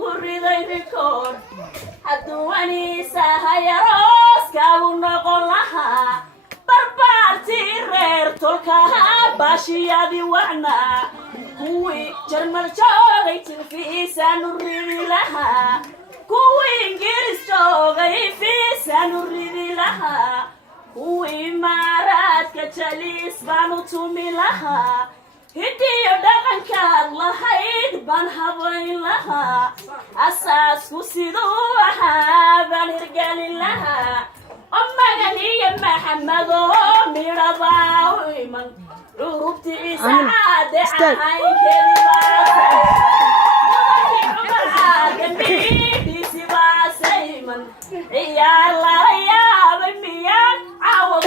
Kuriday rikood hadduwaniisa hayaroos kaagu noqon lahaa barbaartii reer tolkaha baashiyadii wacnaa kuwii jarmal joogay tilfiisaanu ridi lahaa kuwii ingiriis joogay fiisaanu ridi lahaa kuwii imaaraadka jaliis baanu tumi lahaa hidiyo dhaqankaad lahayd baan habayn lahaa asaasku siduu ahaa baan hirgelin lahaa oo magan iyo maxamado midhabaa u iman curubtii sacaade cahaynkeedii baasaymadambiidhiisi baasa iman ciyaar lala yaabay miyaan caawa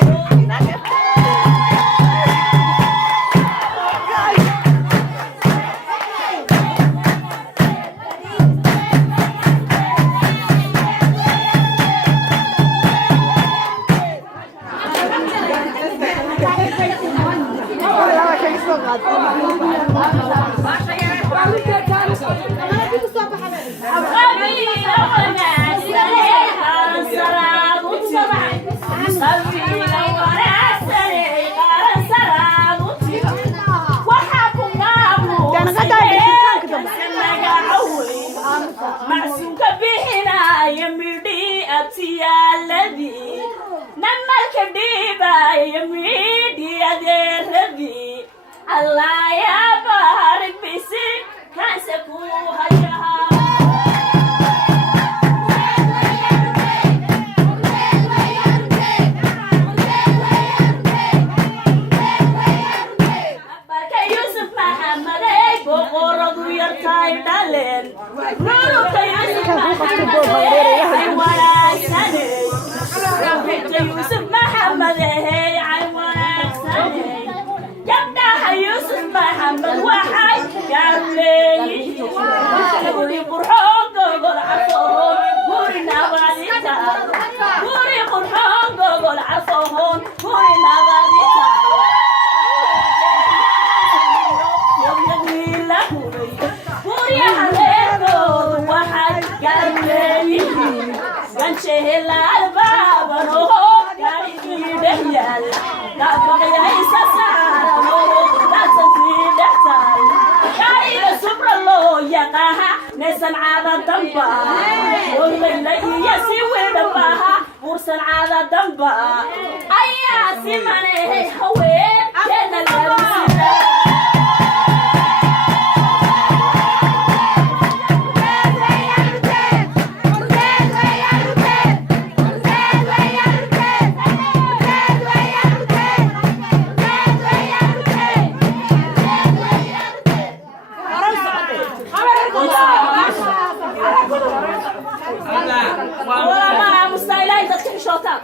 Allah ya barik bisi kan sepuh Yusuf Muhammad boqoradu yartay dhalen Ruuka Yusuf Muhammad ay wanaagsanay Yusuf Muhammad waxay gaarleeyay guri qurxoon gogol cafoon guri nabadita guri qurxoon gogol cafoon guri nabadita guri haleegood waxay gaarleeyay ganshehela albaabano gaarigii dhexyaal gaabaqyaysa نسن عادة دنبا والليلة ياسي ودنباها ورسن عادة دنبا أياسي مني هوين كنا الهرسي والله ما مستاهلين تتحشوتك